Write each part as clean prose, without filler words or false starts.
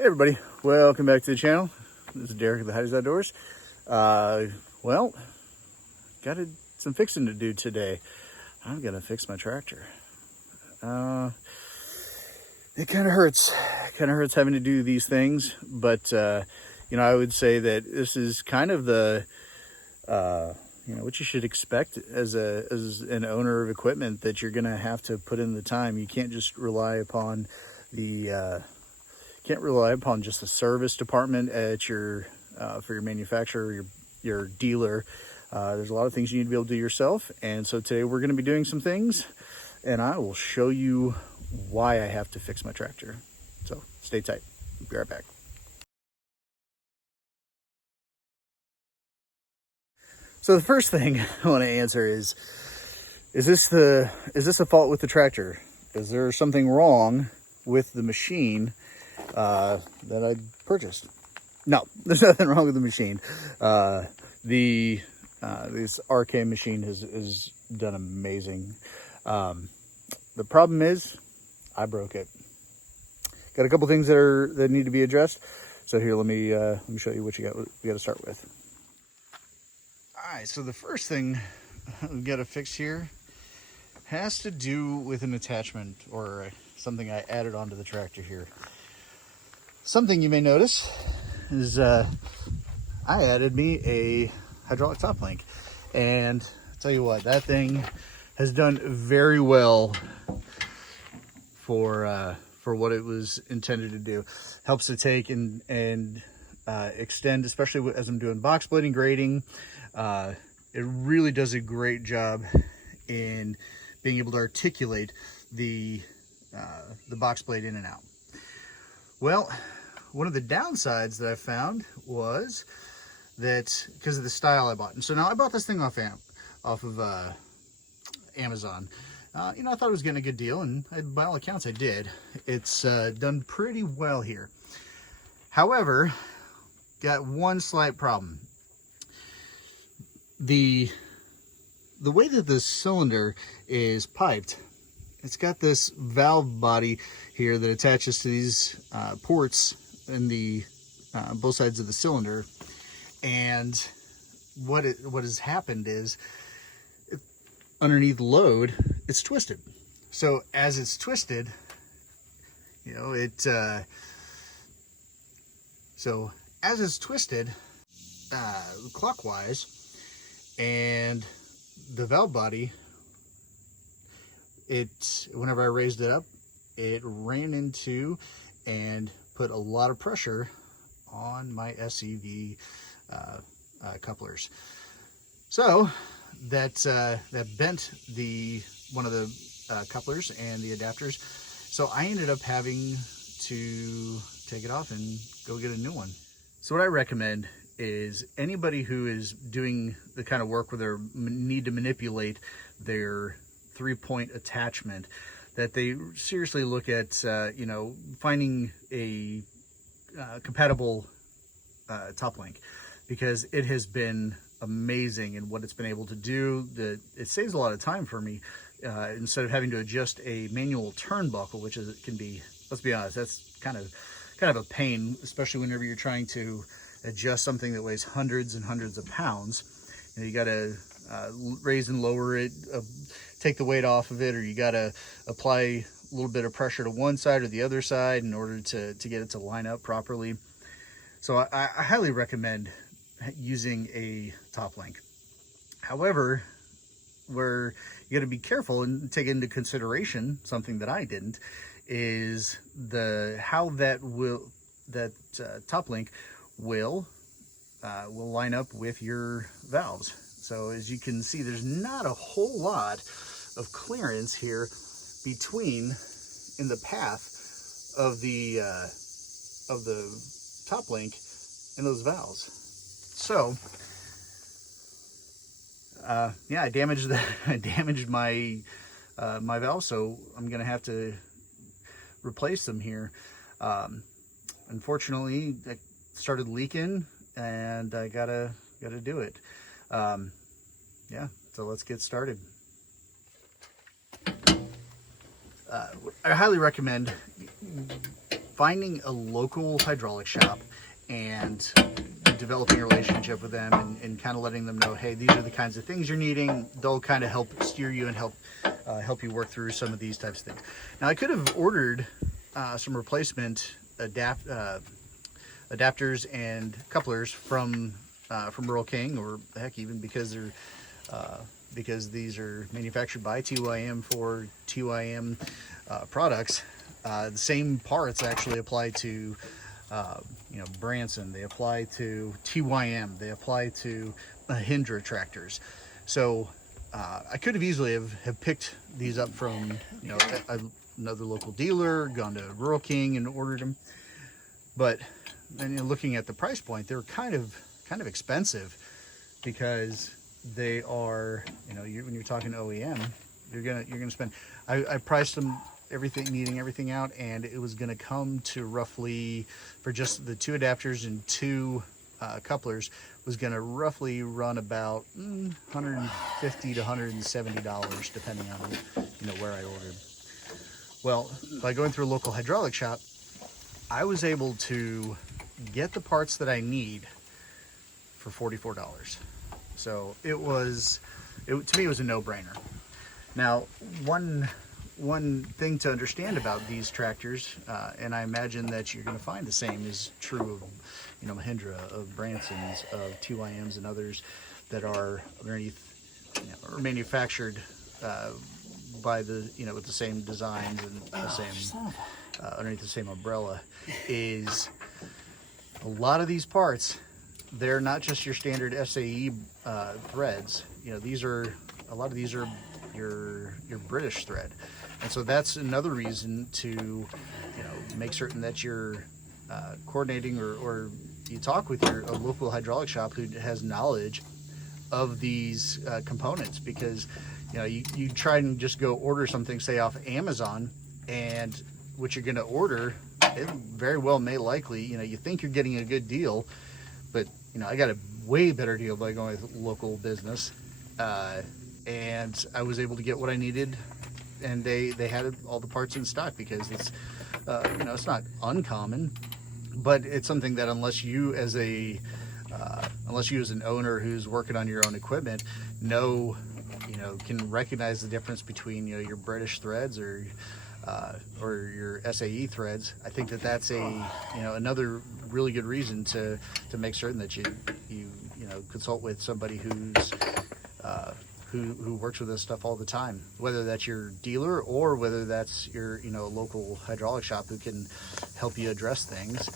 Hey everybody, welcome back to the channel. This is Derek of the Heidi's Outdoors. Well, got some fixing to do today. I'm gonna fix my tractor. It kind of hurts. Having to do these things, but I would say that this is kind of the what you should expect as an owner of equipment, that you're gonna have to put in the time. You can't just rely upon just the service department at your for your manufacturer, your dealer. There's a lot of things you need to be able to do yourself, and so today we're going to be doing some things, and I will show you why I have to fix my tractor. So stay tight. We'll be right back. So the first thing I want to answer is this a fault with the tractor? Is there something wrong with the machine that I purchased? No, there's nothing wrong with the machine. This RK machine has done amazing. The problem is I broke it. Got a couple things that need to be addressed. So here, let me show you what we got to start with. All right, so the first thing we've got to fix here has to do with an attachment or something I added onto the tractor here. Something you may notice is I added me a hydraulic top link, and I'll tell you what, that thing has done very well for what it was intended to do. Helps to take and extend, especially as I'm doing box blading, grading. It really does a great job in being able to articulate the box blade in and out. Well, one of the downsides that I found was that because of the style I bought. And so now I bought this thing off of Amazon. I thought it was getting a good deal, and by all accounts I did. It's done pretty well here. However, got one slight problem. The way that this cylinder is piped, it's got this valve body here that attaches to these ports in the both sides of the cylinder, and what has happened is underneath load it's twisted. So as it's twisted, clockwise, and the valve body, whenever I raised it up, it ran into and put a lot of pressure on my SEV couplers. So that bent one of the couplers and the adapters. So I ended up having to take it off and go get a new one. So what I recommend is anybody who is doing the kind of work where they need to manipulate their 3-point attachment, that they seriously look at finding a compatible top link, because it has been amazing in what it's been able to do. It saves a lot of time for me. Instead of having to adjust a manual turnbuckle, which can be, let's be honest, that's kind of a pain, especially whenever you're trying to adjust something that weighs hundreds and hundreds of pounds. You got to raise and lower it, take the weight off of it, or you got to apply a little bit of pressure to one side or the other side in order to get it to line up properly. So I highly recommend using a top link. However, where you got to be careful and take into consideration something that I didn't, is how that top link will line up with your valves. So as you can see, there's not a whole lot of clearance here in the path of the top link and those valves. So I damaged my my valve, so I'm gonna have to replace them here. Unfortunately, it started leaking, and I gotta do it. So let's get started. I highly recommend finding a local hydraulic shop and developing a relationship with them, and kind of letting them know, hey, these are the kinds of things you're needing. They'll kind of help steer you and help you work through some of these types of things. Now, I could have ordered some replacement adapters and couplers from Rural King, or heck, even because these are manufactured by TYM for TYM products. The same parts actually apply to Branson, they apply to TYM, they apply to Mahindra tractors. So I could have easily have picked these up from another local dealer, gone to Rural King and ordered them. But then looking at the price point, they're kind of expensive, because they are, when you're talking OEM, you're gonna spend. I priced them needing everything out, and it was gonna come to roughly, for just the 2 adapters and 2 couplers, was gonna roughly run about $150 to $170, depending on where I ordered. Well, by going through a local hydraulic shop, I was able to get the parts that I need for $44. So to me, it was a no-brainer. Now, one thing to understand about these tractors, and I imagine that you're going to find the same is true of Mahindra, of Branson's, of TYM's, and others that are underneath, or manufactured by with the same designs and the same underneath the same umbrella, is a lot of these parts, they're not just your standard SAE threads. A lot of these are your British thread, and so that's another reason to make certain that you're coordinating or you talk with a local hydraulic shop who has knowledge of these components, because you try and just go order something, say, off Amazon, and what you're going to order, it very well may likely, you think you're getting a good deal, but I got a way better deal by going with local business, and I was able to get what I needed, and they had all the parts in stock, because it's it's not uncommon, but it's something that unless you as an owner who's working on your own equipment can recognize the difference between your British threads or your SAE threads, I think that's another really good reason to make certain that you consult with somebody who works with this stuff all the time, whether that's your dealer or whether that's your local hydraulic shop who can help you address things.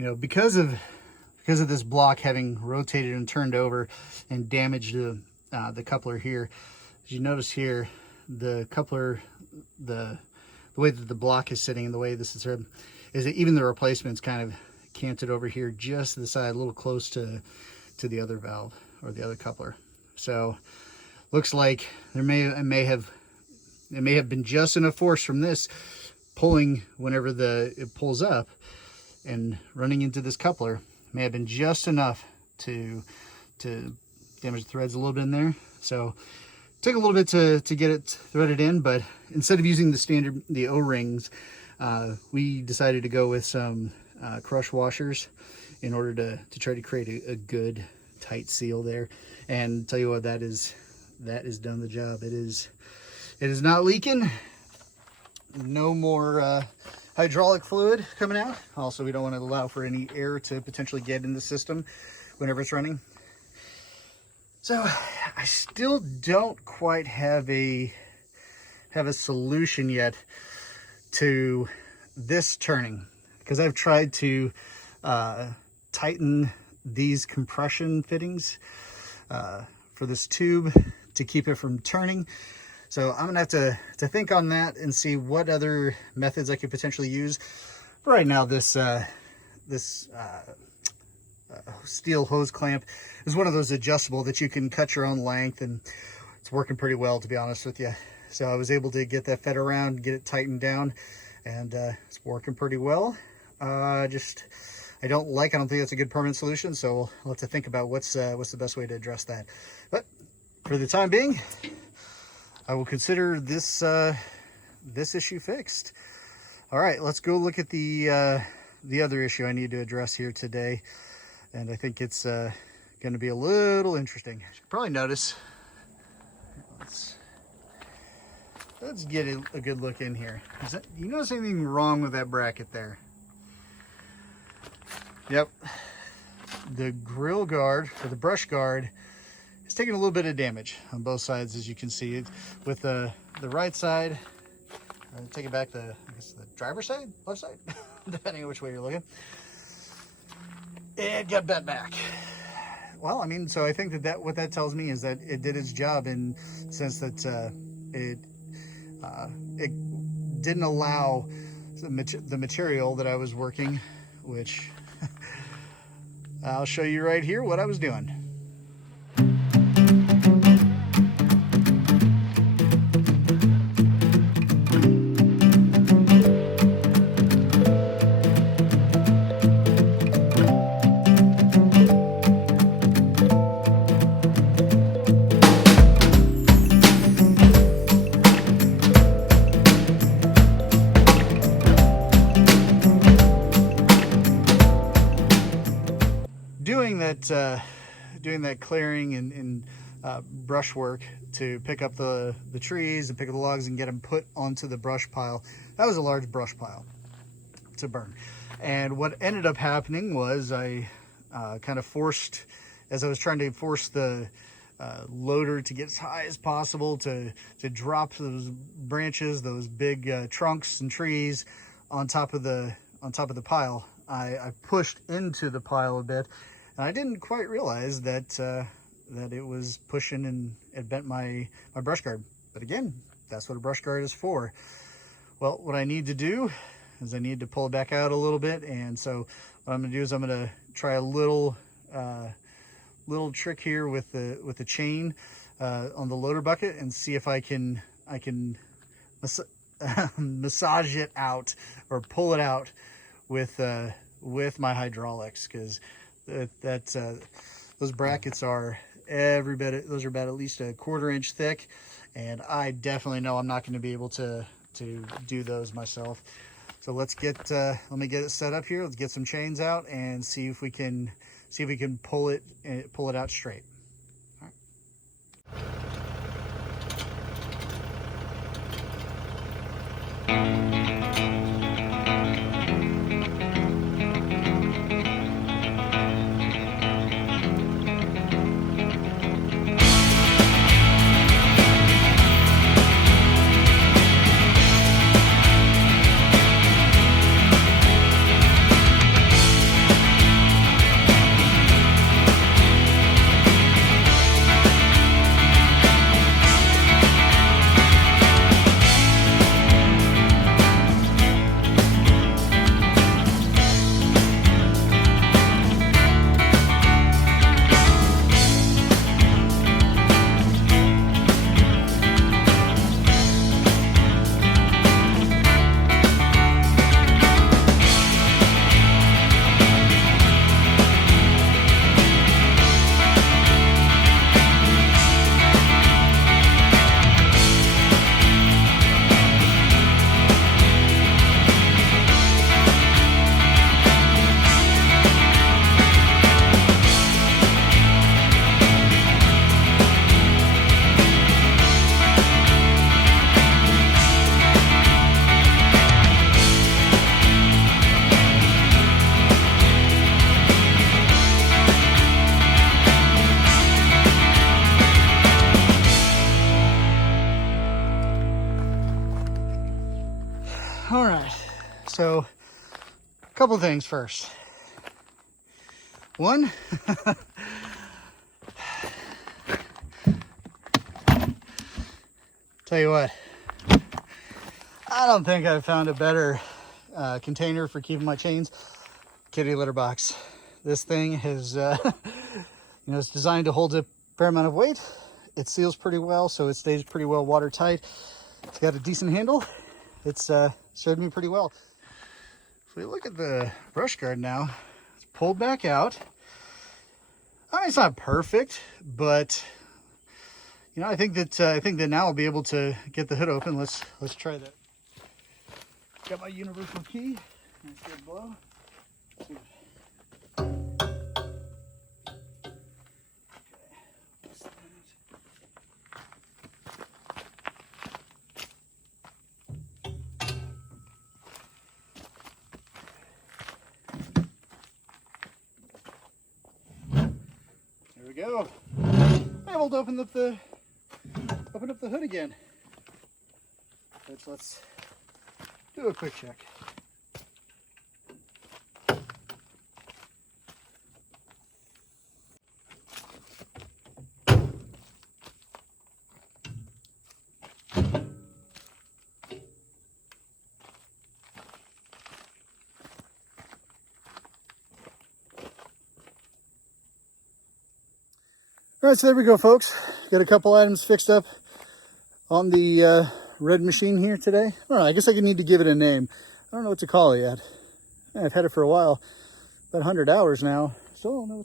you know, because of this block having rotated and turned over and damaged the coupler here, as you notice here, the coupler, the way that the block is sitting and the way this is thread, is that even the replacement's kind of canted over here just to the side, a little close to the other valve or the other coupler. So looks like there may have been just enough force from this pulling whenever it pulls up and running into this coupler, may have been just enough to damage the threads a little bit in there. So it took a little bit to get it threaded in, but instead of using the O-rings, we decided to go with some crush washers in order to try to create a good tight seal there. And tell you what, that has done the job. It is not leaking. No more hydraulic fluid coming out. Also, we don't want to allow for any air to potentially get in the system whenever it's running. So I still don't quite have a solution yet to this turning, because I've tried to tighten these compression fittings for this tube to keep it from turning. So I'm gonna have to think on that and see what other methods I could potentially use. But right now, this steel hose clamp is one of those adjustable that you can cut your own length, and it's working pretty well, to be honest with you. So I was able to get that fed around, get it tightened down, and it's working pretty well. I don't think that's a good permanent solution, so I'll have to think about what's the best way to address that. But for the time being, I will consider this issue fixed. All right, let's go look at the other issue I need to address here today, and I think it's going to be a little interesting. You should probably notice. Let's get a good look in here. You notice anything wrong with that bracket there? Yep, the grill guard, or the brush guard, is taking a little bit of damage on both sides, as you can see. With the right side, take it back to, I guess, the driver's side, left side, depending on which way you're looking. It got bent back. Well, I mean, so I think what that tells me is that it did its job, in the sense that it didn't allow the material that I was working, which I'll show you right here what I was doing. Doing that clearing and brush work to pick up the trees and pick up the logs and get them put onto the brush pile. That was a large brush pile to burn. And what ended up happening was I kind of forced, as I was trying to force the loader to get as high as possible to drop those branches, those big trunks and trees on top of the pile, I pushed into the pile a bit. And I didn't quite realize that it was pushing and it bent my brush guard. But again, that's what a brush guard is for. Well, what I need to do is I need to pull it back out a little bit. And so what I'm going to do is I'm going to try a little trick here with the chain on the loader bucket, and see if I can massage it out or pull it out with my hydraulics, because those brackets are those are about at least a 1/4 inch thick, and I definitely know I'm not going to be able to do those myself. So let me get it set up here. Let's get some chains out and see if we can pull it out straight. All right. couple things first. One, tell you what, I don't think I've found a better container for keeping my chains. Kitty litter box. This thing has, it's designed to hold a fair amount of weight. It seals pretty well, so it stays pretty well watertight. It's got a decent handle. It's served me pretty well. If we look at the brush guard now, it's pulled back out. I mean, it's not perfect, but I think that now I'll be able to get the hood open. Let's try that. Got my universal key. Nice good blow. There we go. I'm able to open up the hood again. Let's do a quick check. All right, so there we go, folks. Got a couple items fixed up on the red machine here today. I don't know, I guess I need to give it a name. I don't know what to call it yet. I've had it for a while, about 100 hours now. Still don't know.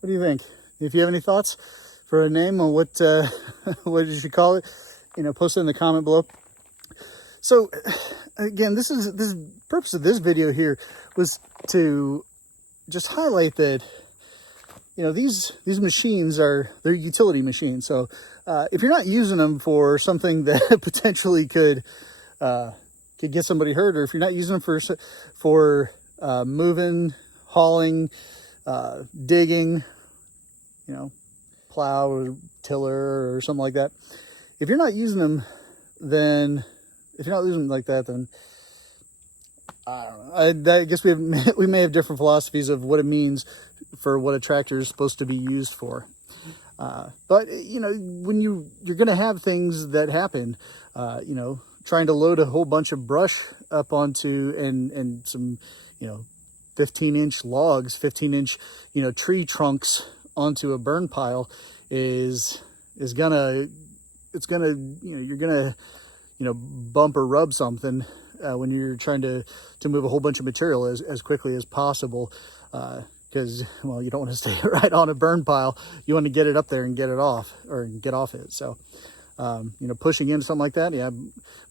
What do you think? If you have any thoughts for a name on what what did you call it, post it in the comment below. So again, this purpose of this video here was to just highlight that these machines they're utility machines. So if you're not using them for something that potentially could get somebody hurt, or if you're not using them for moving, hauling, digging, plow or tiller or something like that, if you're not using them, then like that, then I don't know. I guess we may have different philosophies of what it means for what a tractor is supposed to be used for. But when you're going to have things that happen, trying to load a whole bunch of brush up onto and some 15-inch logs, 15-inch tree trunks onto a burn pile is gonna you're gonna bump or rub something when you're trying to move a whole bunch of material as quickly as possible, because you don't want to stay right on a burn pile. You want to get it up there and get it off, or get off it. So pushing into something like that, yeah,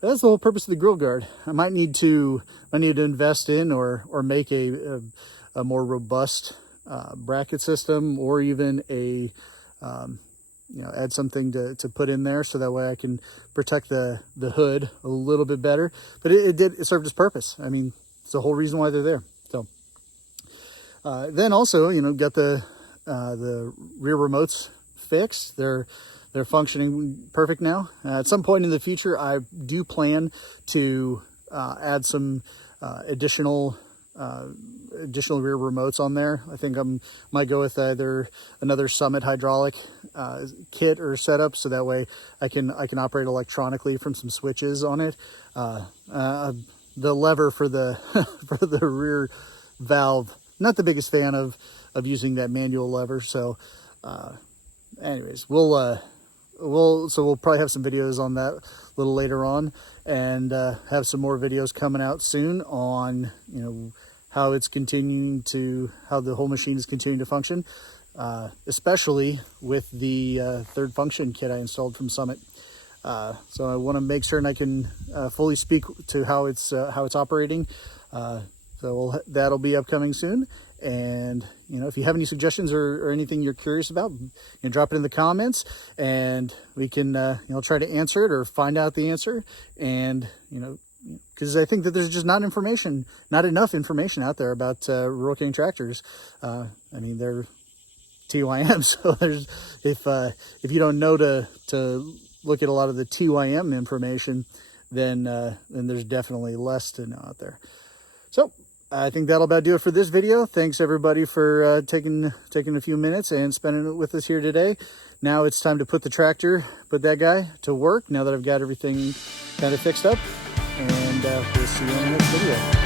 that's the whole purpose of the grill guard. I might need to invest in or make a more robust bracket system, or even add something to put in there, so that way I can protect the hood a little bit better. But it served its purpose. I mean, it's the whole reason why they're there. So then also, got the rear remotes fixed. They're functioning perfect now. At some point in the future, I do plan to add some additional rear remotes on there. I think might go with either another Summit hydraulic kit or setup, so that way I can operate electronically from some switches on it. The lever for the for the rear valve, not the biggest fan of using that manual lever. So anyways, we'll probably have some videos on that a little later on, and have some more videos coming out soon on how the whole machine is continuing to function, especially with the third function kit I installed from Summit. So I want to make sure and I can fully speak to how it's operating. So that'll be upcoming soon. And if you have any suggestions or anything you're curious about, drop it in the comments, and we can try to answer it or find out the answer. And because I think that there's just not enough information out there about Rural King tractors. I mean, they're TYM, so if you don't know to look at a lot of the TYM information, then there's definitely less to know out there. So I think that'll about do it for this video. Thanks everybody for taking a few minutes and spending it with us here today. Now it's time to put that guy to work now that I've got everything kind of fixed up. And we'll see you in the next video.